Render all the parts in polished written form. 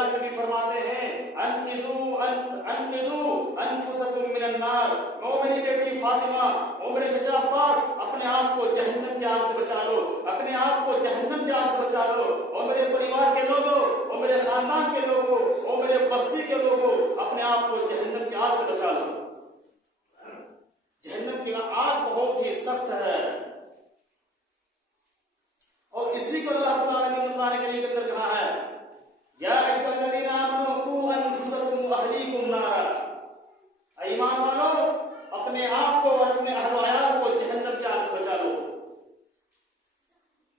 अल्लाह के भी फरमाते हैं अनकिज़ू अनफुसकुम मिनन नार, ओ मेरी बेटी फातिमा, ओ मेरे चचा अब्बास, अपने आप को जहन्नम की आग से बचा लो, अपने आप को जहन्नम की आग से बचा लो। ओ मेरे परिवार के लोगों, ओ मेरे खानदान के लोगों, ओ मेरे बस्ती के लोगों, अपने आप को जहन्नम की आग से बचा लो। जहन्नम की आग बहुत ही सख्त है और इसी को अल्लाह रब्बुल आलमीन ने कुरान करीम के अंदर कहा है, या अय्युहल्लज़ीना आमनू कू अनफुसकुम व अहलीकुम नारा, ईमान वालों, अपने आप को और अपने अहल व अयाल को जहन्नम की आग से बचा लो।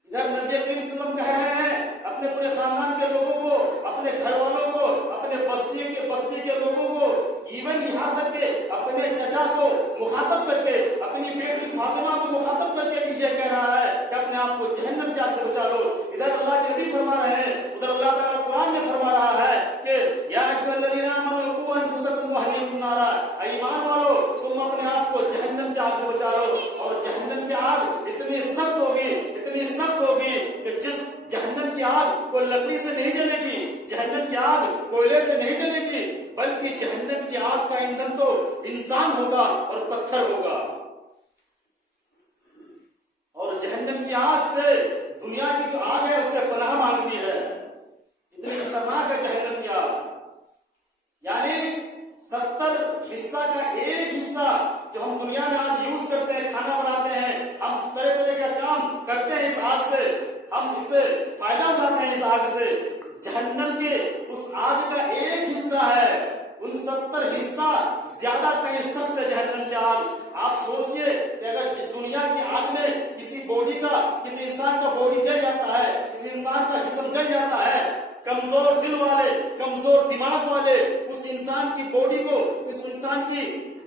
इधर नबी करीम सल्लल्लाहु अलैहि वसल्लम कह रहे हैं अपने पूरे खानदान के लोगों को, अपने घर वालों को, अपने बस्ती के लोगों को, इवन यहाँ तक के अपने चचा को मुखातब करके, अपनी बेटी फातिमा को मुखातब करके भी यह कह रहा है कि अपने आप को जहन्नम की आग से बचा लो। इधर अल्लाह के नबी फरमा रहे हैं, उधर अल्लाह ताला कुरान में फरमा रहा है कि या अय्युहल्लज़ीना आमनू कू अनफुसकुम व अहलीकुम नारा, ईमान वालों, तुम अपने आप को जहन्नम की आग से बचा लो। और जहन्नम की आग इतनी सख्त होगी कि जिस जहन्नम की आग को लकड़ी से नहीं जलेगी, जहन्नम की आग कोयले से नहीं जलेगी, बल्कि जहन्नम की आग का ईंधन तो इंसान होगा और पत्थर होगा। और जहन्नम की आग से दुनिया की जो आग है उससे पनाह मांगती है, इतनी खतरनाक है जहन्नम की आग। यानी 70 हिस्सा का एक हिस्सा जो हम दुनिया में आज यूज करते हैं, खाना बनाते हैं, हम तरह तरह का काम करते हैं इस आग से, हम इससे फायदा उठाते हैं इस आग से, जहन्नम के उस आग का एक हिस्सा है, उन 70 हिस्सा ज्यादा कहीं सख्त है जहन्नम की आग। आप सोचिए कि अगर दुनिया की आग में किसी इंसान का बॉडी जल जाता है, किसी इंसान का जिस्म जल जाता है, कमजोर दिल वाले, कमजोर दिमाग वाले उस इंसान की बॉडी को, उस इंसान की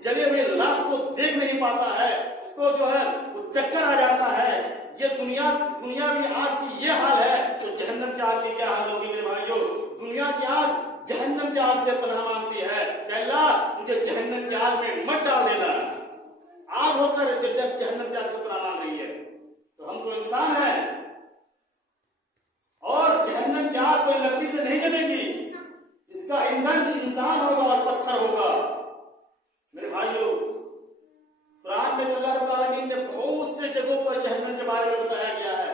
जले हुए लाश को देख नहीं पाता है, उसको जो है वो चक्कर आ जाता है। ये दुनियावी आग की ये हाल है, तो जहन्नम की आग की क्या हाल होगी मेरे भाइयों। दुनिया की आग जहन्नम की आग से पनाह मांगती है कि अल्लाह मुझे जहन्नम की आग में मत डाल देना। आग होकर जब जहन्नम की आग से पनाह मांग रही है, तो हम तो इंसान हैं और जहन्नम की आग कोई लकड़ी से नहीं जलेगी, इसका ईंधन इंसान होगा और पत्थर होगा। मेरे भाइयों, कुरान में अल्लाह रब्बुल आलमीन ने बहुत से जगहों पर जहन्नम के बारे में बताया गया है,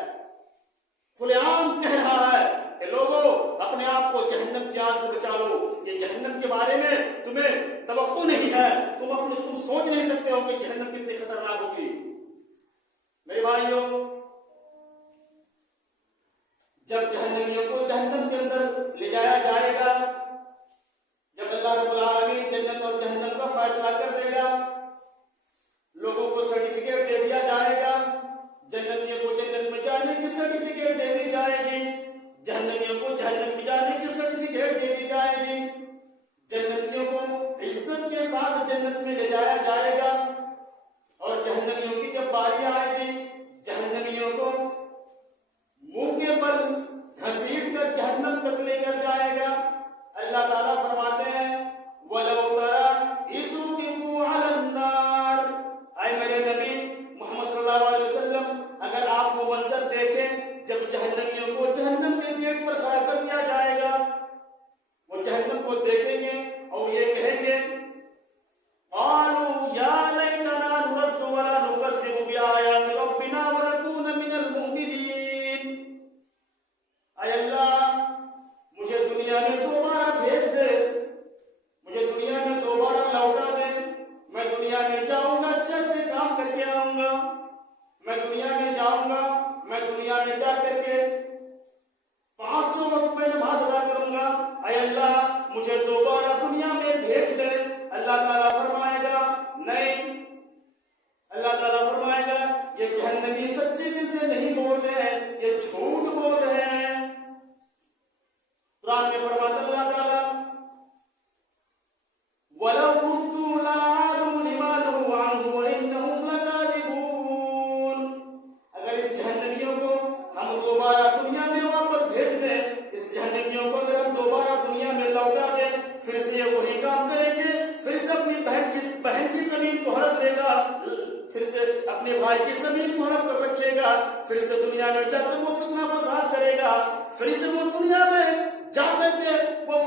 खुलेआम कह रहा है कि लोगों, अपने आप को जहन्नम की आग से बचा लो। ये जहन्नम के बारे में तुम्हें तवक्कुह नहीं है, तुम सोच नहीं सकते हो कि जहन्नम कितनी खतरनाक होगी। मेरे भाइयों, जब जहन्नमियों को जहन्नम के अंदर ले जाया जाएगा, जब अल्लाह रब्बुल आलमीन जन्नत और जहन्नम का फैसला कर देगा, लोगों को सर्टिफिकेट दे दिया जाएगा, जन्नतियों को जन्नत में जाने की सर्टिफिकेट दे दी जाएगी, जहन्नमियों को जहन्नम में जाने की सर्टिफिकेट दे दी जाएगी, जन्नतियों को इज्जत के साथ जन्नत में ले जाया जाएगा और जहन्नमियों की जब बारी आएगी, जहन्नमियों को मुंह के बल घसीट कर जहन्नम तक लेकर जाएगा। अल्लाह ताला फरमाते हैं, वलौ तरा इज़ुकिफ़ू अलन नार, ऐ मेरे नबी मोहम्मद सल्लल्लाहु अलैहि वसल्लम, अगर आप वो मंजर देखें जब जहन्नमियों को जहन्नम के गेट पर खड़ा कर दिया जाएगा, वो जहन्नम को देखेंगे और ये कहेंगे, क़ालू या लैतना नुरद्दु वला नुकज़्ज़िबु बिआयाति रब्बिना व नकूना मिनल मुमिनीन। ऐ अल्लाह, मुझे दुनिया में दोबारा भेज दे, मुझे दुनिया में दोबारा लौटा दे, मैं दुनिया में जाऊंगा, अच्छे काम करके आऊंगा, मैं दुनिया में जाऊंगा, मैं दुनिया में जा करके 5 वक्त में नमाज अदा करूंगा। ऐ अल्लाह, मुझे दोबारा दुनिया में भेज दे। अल्लाह ताला फरमाएगा नहीं, अल्लाह ताला फरमाएगा ये जहन्नमी सच्चे दिल से नहीं बोल रहे हैं, ये झूठ बोल रहे हैं। कुरान में फरमाता अल्लाह ताला, वलौ कुन्तु लआदू लिमा नहू अन्हु व इन्नहुम लकाज़िबून। अगर इस जहन्नमियों को हम दोबारा दुनिया में वापस भेज दें, इस जहन्नमियों को अगर हम दोबारा दुनिया में लौटा दें, फिर से ये वही काम करेंगे, फिर से अपनी बहन की जमीन को हड़प लेगा, फिर से अपने भाई की जमीन को हड़प कर रखेगा, फिर से दुनिया में जाकर वो फितना फसाद करेगा, फिर से वो दुनिया में जाकर के वो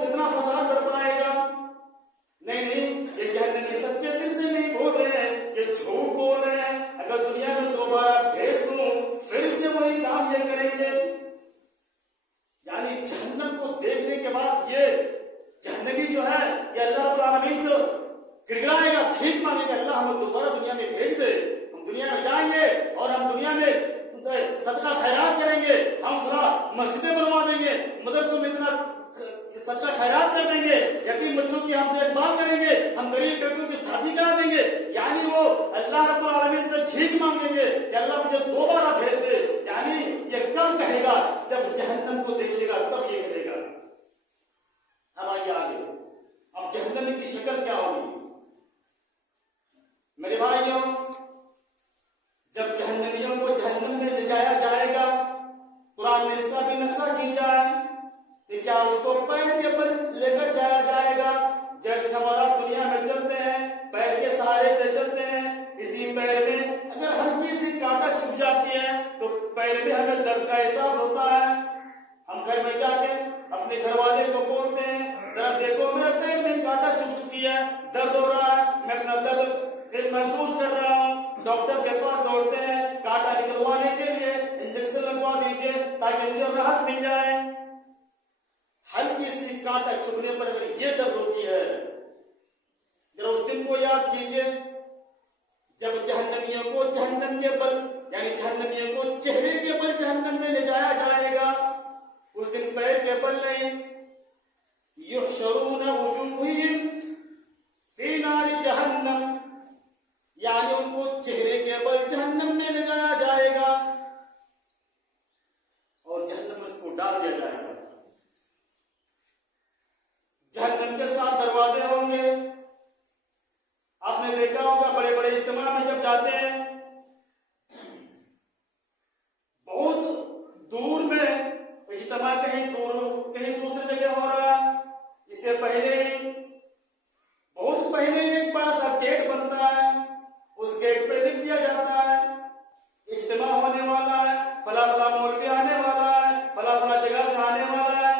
ये जहन्नमी जो है ये अल्लाह रब्बुल आलमीन से गिड़गिड़ाएगा, भीख मांगेगा, अल्लाह हमें दोबारा दुनिया में भेज दे, हम दुनिया में जाएंगे और हम दुनिया में सदका खैरात करेंगे, हम थोड़ा मस्जिदें बनवा देंगे, मदरसों में इतना सदका खैरात कर देंगे, यतीम बच्चों की हम देखभाल करेंगे, हम गरीब बेटों की शादी करा देंगे। यानी वो अल्लाह रब्बुल आलमीन से भीख मांगेंगे कि अल्लाह मुझे दोबारा भेज दे। यानी ये कब कहेगा? जब जहन्नम को देखेगा तब ये कहेगा। अब आइए आगे, अब जहन्नम की शक्ल क्या होगी मेरे भाइयों? जब जहन्नमियों को जहन्नम में ले जाया जाएगा, कुरान ने इसका भी नक्शा खींचा है कि क्या उसको पैर के बल लेकर जाया जाएगा, जैसे हमारा दुनिया में चलते हैं पैर के सहारे से चलते हैं। इसी पैर में अगर हल्की सी कांटा चुभ जाती है तो पैर में हमें दर्द का एहसास होता है। हम घर में जाके अपने घर वाले को बोलते हैं, जरा देखो मेरे पैर में कांटा चुभ चुकी है, दर्द हो रहा है, मैं अपना दर्द महसूस कर रहा हूँ। डॉक्टर के पास दौड़ते हैं कांटा निकलवाने के लिए, इंजेक्शन लगवा दीजिए ताकि मुझे राहत मिल जाए। हल्की सी कांटा चुभने पर अगर ये दर्द होती है, जरा उस दिन को याद कीजिए जब जहन्नमियों को जहन्नम के बल यानी जहन्नमियों को चेहरे के बल जहन्नम में ले जाया जाएगा। उस दिन पैर के बल नहीं, युहशरून वुजूहुहुम फी नारि जहन्नम, यानी उनको चेहरे के बल जहन्नम में ले जाया जाएगा और जहन्नम में उसको डाल दिया जाएगा। जहन्नम के 7 दरवाजे होंगे। आपने देखा होगा बड़े बड़े इज्तिमा में जब जाते हैं, बहुत दूर में इज्तिमा कहीं दूसरी जगह हो रहा है, इससे पहले बहुत पहले एक बड़ा सा गेट बनता है, उस गेट पे लिख दिया जाता है इज्तिमा होने वाला है, फला फला मौलवी आने वाला है, फला फला जगह से आने वाला है।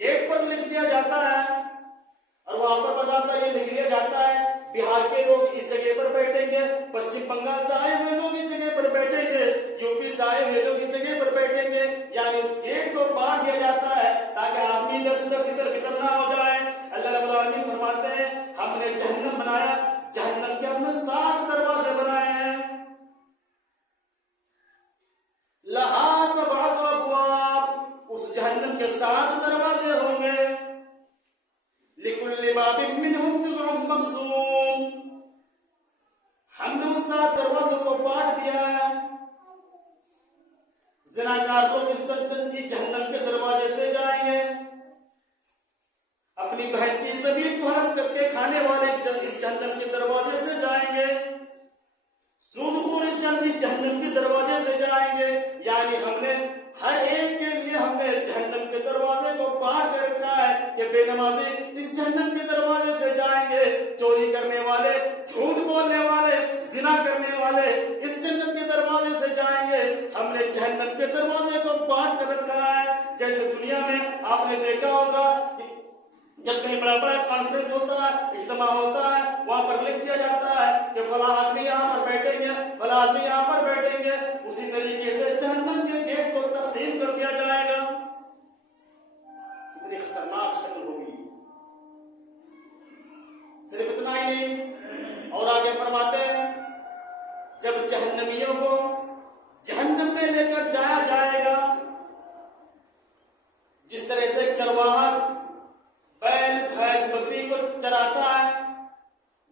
गेट पर लिख दिया जाता है और वहां पर बजाता ये लिख दिया जाता है बिहार के लोग इस जगह पर बैठेंगे, पश्चिम बंगाल से आए हुए लोग इस जगह पर बैठेंगे, यूपी से आए हुए लोग इस जगह पर बैठेंगे। यानी उस गेट को बांध दिया जाता है ताकि आदमी इधर से उधर फितर ना हो जाए। अल्लाह रब्बुल आलमीन फरमाते हैं हमने जहन्नम बनाया, जहन्नम के हमने 7 दरवाजे बनाए हैं। लहा सबअतु अबवाब, उस जहन्नम के 7 दरवाजे होंगे। लिकुल्लि बाबिन मिनहुम जुज़उन मक़सूम, हमने उस 7 दरवाजों को बांट दिया है। ज़िनाकार लोग इस जहन्नम के दरवाजे से जाएंगे, अपनी बहन की ज़मीन को हड़प करके खाने वाले इस जहन्नम के दरवाजे से जाएंगे, सूदखोर इस जहन्नम के दरवाजे से जाएंगे। यानी हमने हर एक के लिए हमने जहन्नम के दरवाजे को बांट कर रखा है कि बेनमाजी इस जहन्नम के दरवाजे से जाएंगे, चोरी करने वाले, झूठ बोलने वाले, जिना करने वाले इस जहन्नम के दरवाजे से जाएंगे। हमने जहन्नम के दरवाजे को बांट कर रखा है। जैसे दुनिया में आपने देखा होगा जब कहीं बड़ा बड़ा कॉन्फ्रेंस होता है, इज्तिमा होता है, वहां पर लिख दिया जाता है कि फला आदमी यहाँ पर बैठेंगे, फला आदमी यहाँ पर बैठेंगे। उसी तरीके से जहन्नम के गेट को तकसीम कर दिया जाएगा। इतनी खतरनाक शक्ल होगी। सिर्फ इतना ही नहीं, और आगे फरमाते हैं जब जहन्नमियों को जहन्नम में लेकर जाया जाएगा, जिस तरह से चरवाहा बैल भैंस बकरी को चराता है,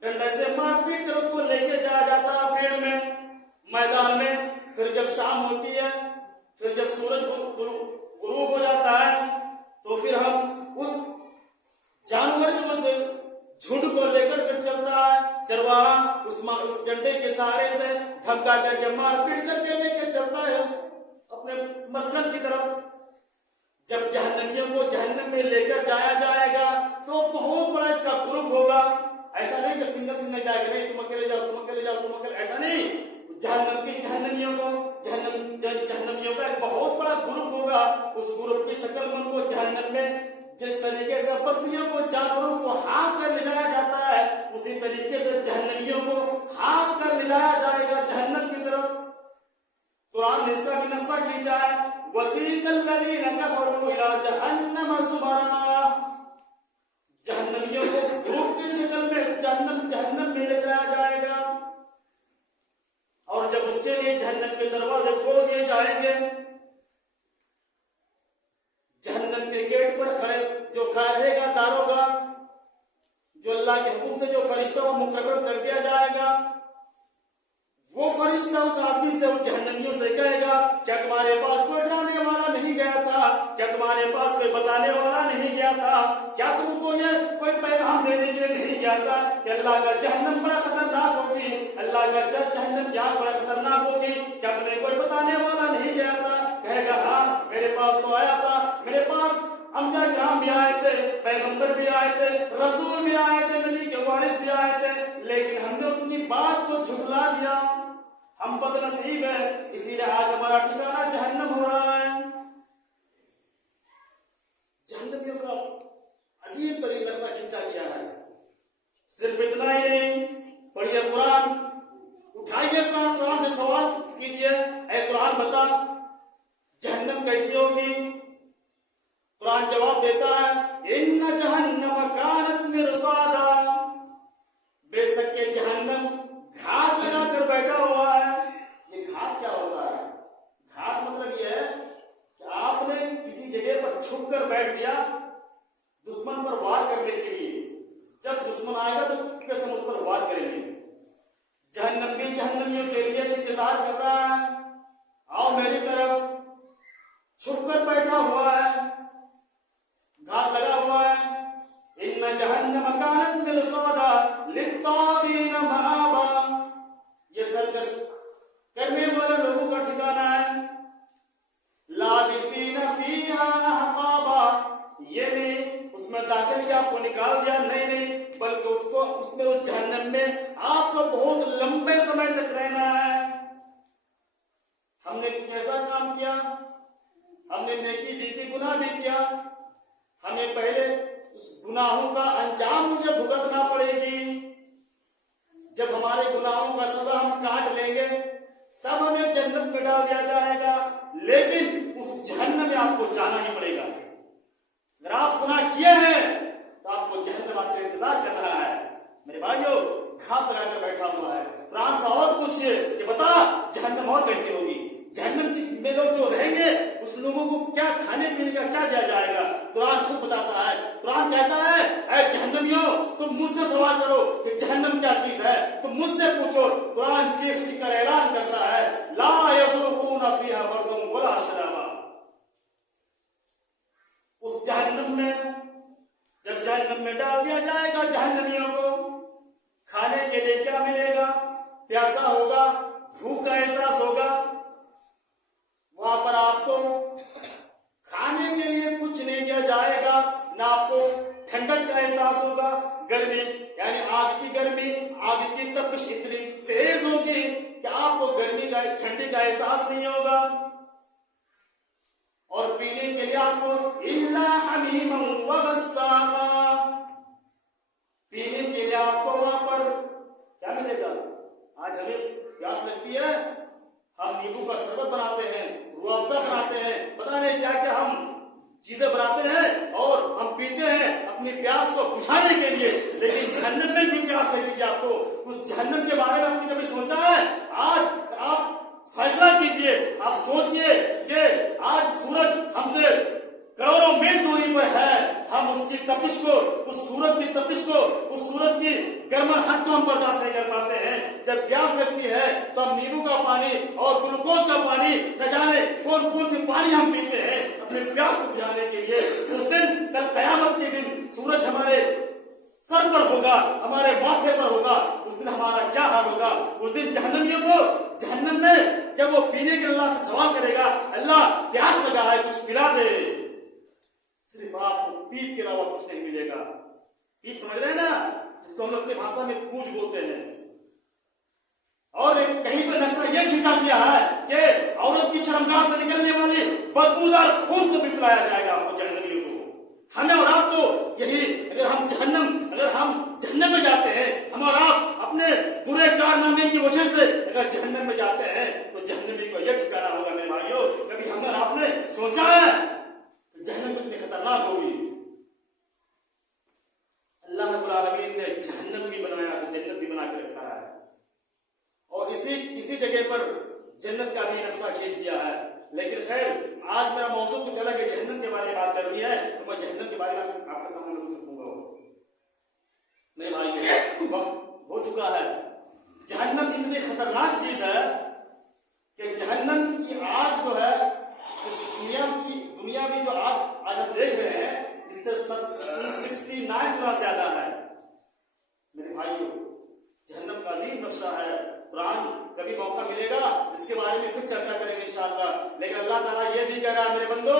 डंडे से मार पीट कर उसको लेके जाया जाता है फील्ड में, मैदान में। फिर जब शाम होती है, फिर जब सूरज गुरूब हो जाता है, तो फिर हम उस जानवर जो उस झुंड को लेकर फिर चलता है चरवाहा, उस डंडे के सहारे से धमका करके मार पीट करके लेके चलता है अपने मसलन की तरफ। जब जहन्नमियों को जहन्नम में लेकर जाया जाएगा तो बहुत बड़ा इसका ग्रुप होगा। ऐसा नहीं कि सिंगल जाएगा, नहीं तुम अकेले जाओ, तुम अकेले जाओ, तुम अकेले, ऐसा नहीं। जहन्नमियों का एक बहुत बड़ा ग्रुप होगा। उस ग्रुप की शक्ल में उनको जहन्नम में जिस तरीके से बकरियों को, जानवरों को हाँक कर ले जाया जाता है, उसी तरीके से जहन्नमियों को हाँक कर ले जाया जाएगा जहन्नम की तरफ। कुरान ने इसका भी नक्शा खींचा है, वसीक़ल लज़ीना कफ़रू इला जहन्नम जहन्नम के गेट पर खड़े जो खड़ा रहेगा दारोगा, जो अल्लाह के हुक्म से जो फरिश्ता वो मुकर्रर कर दिया जाएगा, वो फरिश्ता उस आदमी से, उस जहन्नमियों से कहेगा, क्या तुम्हारे पास कोई डराने वाला नहीं गया था? क्या तुम्हारे पास कोई बताने वाला नहीं गया था? क्या तुमको ये कोई पैगाम देने के लिए नहीं गया था कि अल्लाह का जहन्नम बड़ा खतरनाक होगी, अल्लाह का जहन्नम क्या बड़ा खतरनाक होगी? क्या तुम्हें कोई बताने वाला नहीं गया था? कहेगा हाँ, मेरे पास तो आया था, मेरे पास अंबिया किराम भी आए थे, पैगंबर भी आए थे, रसूल भी आए थे, नबी के वारिस भी आए थे, लेकिन हमने उनकी बात को झुठला दिया। हम बदनसीब है, इसीलिए आज हमारा ठिकाना जहन्नम हो रहा है। जहन्नमियों का अजीब तरीके से खींचा गया है। सिर्फ इतना ही नहीं, पढ़िए कुरान, उठाइए कुरान, कुरान से सवाल कीजिए, ऐ कुरान बता जहन्नम कैसी होगी? कुरान जवाब देता है, इन्ना जहन्नम कानत मिरसादा, बेशक के जहन्नम घात लगाकर बैठा हुआ है। ये घात क्या होता है? घात मतलब यह है कि आपने किसी जगह पर छुप कर बैठ गया दुश्मन पर वार करने के लिए। जब दुश्मन आएगा तो चुपके से उस पर वार करेंगे। जहन्नम भी जहन्नमियों के लिए इंतजार कर रहा है, आओ मेरी तरफ, छुप कर बैठा हुआ है, घात लगा हुआ है। इन्ना जहन्नम कानत मिरसादा लित्तागीन मआबा, ये सरकश करने वाले लोगों का ठिकाना है। लाबितीन फीहा अहकाबा, ये नहीं उसमें दाखिल किया आपको निकाल दिया, नहीं, बल्कि उसको उसमें उस जहन्नम में आपको बहुत लंबे समय तक रहना है। हमने कुछ ऐसा काम किया, हमने नेकी भी की, गुनाह भी किया, हमें पहले उस गुनाहों का अंजाम मुझे भुगतना पड़ेगी। जब हमारे गुनाहों का सजा हम काट लेंगे तब हमें जन्नत में डाल दिया जाएगा, लेकिन उस जहन्नम में आपको जाना ही पड़ेगा। अगर आप गुनाह किए हैं तो आपको जहन्नम आपका इंतजार कर रहा है। मेरे भाइयों, घात लगाकर बैठा हुआ है। कुरान से और पूछिए कि बता जहन्नम और कैसी होगी? जहन्नम में लोग जो रहेंगे उस लोगों को क्या खाने पीने का क्या दिया जाएगा? कुरान खुद बताता है। कुरान कहता है, ऐ जहन्नमियों, तुम मुझसे सवाल करो कि जहन्नम क्या चीज है, तुम मुझसे पूछो। कुरान चीख कर ऐलान करता है, ला यज़ूक़ूना फ़ीहा बर्दन वला शराबा। उस जहन्नम में, जब जहन्नम में डाल दिया जाएगा जहन्नमियों को, खाने के लिए क्या मिलेगा? प्यासा होगा, भूख का एहसास होगा। वहां पर आपको खाने के लिए कुछ नहीं दिया जाएगा, ना आपको ठंडक का एहसास होगा। गर्मी यानी आग की गर्मी, आग की तपिश इतनी तेज होगी कि आपको गर्मी का, ठंडी का एहसास नहीं होगा। और पीने के लिए आपको इल्ला हमीमन व गस्साका, पीने के लिए आपको वहां पर क्या मिलेगा? आज हमें प्यास लगती है, हम नींबू का शरबत बनाते हैं, रूह अफ़ज़ा बनाते हैं, पता नहीं क्या क्या हम चीजें बनाते हैं और हम पीते हैं अपनी प्यास को बुझाने के लिए। लेकिन जहन्नम में भी प्यास लगेगी आपको। उस जहन्नम के बारे में आपने कभी सोचा है? आज आप फैसला कीजिए, आप सोचिए कि आज सूरज हमसे करोड़ों मील दूरी पर है, हम उसकी तपिश को, उस सूरज की तपिश को, उस सूरज की गर्माहट को हम बर्दाश्त नहीं कर पाते हैं। जब प्यास लगती है तो हम नींबू का पानी और ग्लूकोज का पानी, न जाने कौन कौन सी पानी हम पीते हैं अपने प्यास को बुझाने के लिए। उस दिन, कल कयामत के दिन, सूरज हमारे सर पर होगा, हमारे माथे पर होगा। उस दिन हमारा क्या हाल होगा? उस दिन जहन्नमियों को जहन्नम में जब वो पीने के अल्लाह से सवाल करेगा, अल्लाह प्यास लगा है, कुछ पिला दे। सिर्फ आपको पीप के अलावा कुछ नहीं मिलेगा। पीप समझ रहे हैं ना, जिसको हम लोग अपनी भाषा में पूछ बोलते हैं। और कहीं पर नक्शा यह खींचा गया है कि औरत की शर्मगाह से निकलने वाली बदबूदार खून को भी पिलाया जाएगा आपको, जहन्नमियों को। हमें और आपको यही, अगर हम जहन्नम में जाते हैं, हम और आप अपने बुरे कारनामे की वजह से अगर जहन्नम में जाते हैं तो जहन्नमी को यह ठिकाना होगा। मेरे भाइयों, कभी हम और आपने सोचा है जहन्नम कितनी खतरनाक होगी? अल्लाह रब्बुल आलमीन ने जहन्नम भी बनाया, जन्नत भी बना के रखा है, और इसी जगह पर जन्नत का भी नक्शा खींच दिया है। लेकिन खैर, आज मेरा मौजूद कुछ अलग है, जहन्नम के बारे में बात करनी है। हो चुका है। जहन्नम इतनी खतरनाक चीज है कि जहन्नम की आग जो है इस दुनिया में जो आग आज हम देख रहे हैं इससे 69 गुना ज्यादा है। मेरे भाइयों, जहन्नम का अजीम नक्शा है। कुरान कभी मौका मिलेगा इसके बारे में फिर चर्चा करेंगे इंशाअल्लाह। लेकिन अल्लाह ताला ये भी कह रहा है, मेरे बंदो,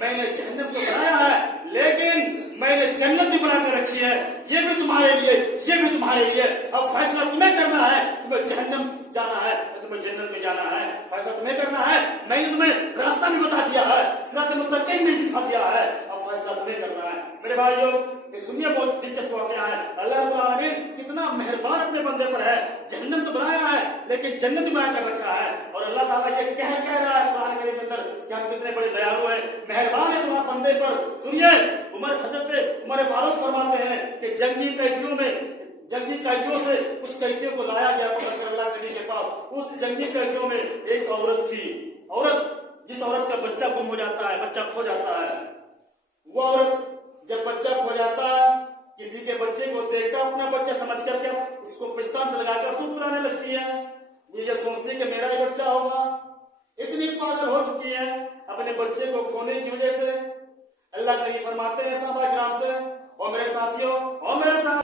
मैंने जहन्नम को बनाया है लेकिन मैंने जन्नत भी बनाकर रखी है, ये भी तुम्हारे लिए, ये भी तुम्हारे लिए। अब फैसला तुम्हें करना है, तुम्हें जहन्नम जाना है या तुम्हें जन्नत में जाना है, फैसला तुम्हें करना है। मैंने तुम्हें रास्ता भी बता दिया है, सिरात मुस्तकीम भी दिखा दिया है, अब फैसला तुम्हें करना है। मेरे भाइयों, एक सुनिए बहुत दिलचस्प वाकया है। अल्लाह रब्बुल आलमीन कितना मेहरबान अपने बंदे पर है। जहन्नम तो बनाया है लेकिन जन्नत भी बना कर रखा है। और अल्लाह ताला ये कह रहा है कुरान करीम के अंदर कि हम कितने बड़े दयालु हैं, मेहरबान है तुम्हारे बंदे पर। सुनिए, हजरत उमर फारूक फरमाते हैं कि जंगी कैदियों से कुछ कैदियों को लाया गया पकड़कर अल्लाह के नबी के पास। उस जंगी कैदियों में एक औरत थी, जिस औरत का बच्चा गुम हो जाता है, बच्चा खो जाता है। वो औरत जब बच्चा खो जाता, किसी के बच्चे को देखकर अपना बच्चा समझ करके उसको पिस्तान से लगाकर दूध पिलाने लगती है। ये सोचती कि मेरा ही बच्चा होगा। इतनी पागल हो चुकी है अपने बच्चे को खोने की वजह से। अल्लाह नबी फरमाते हैं सहाबा किराम से, और मेरे साथियों और मेरे साथ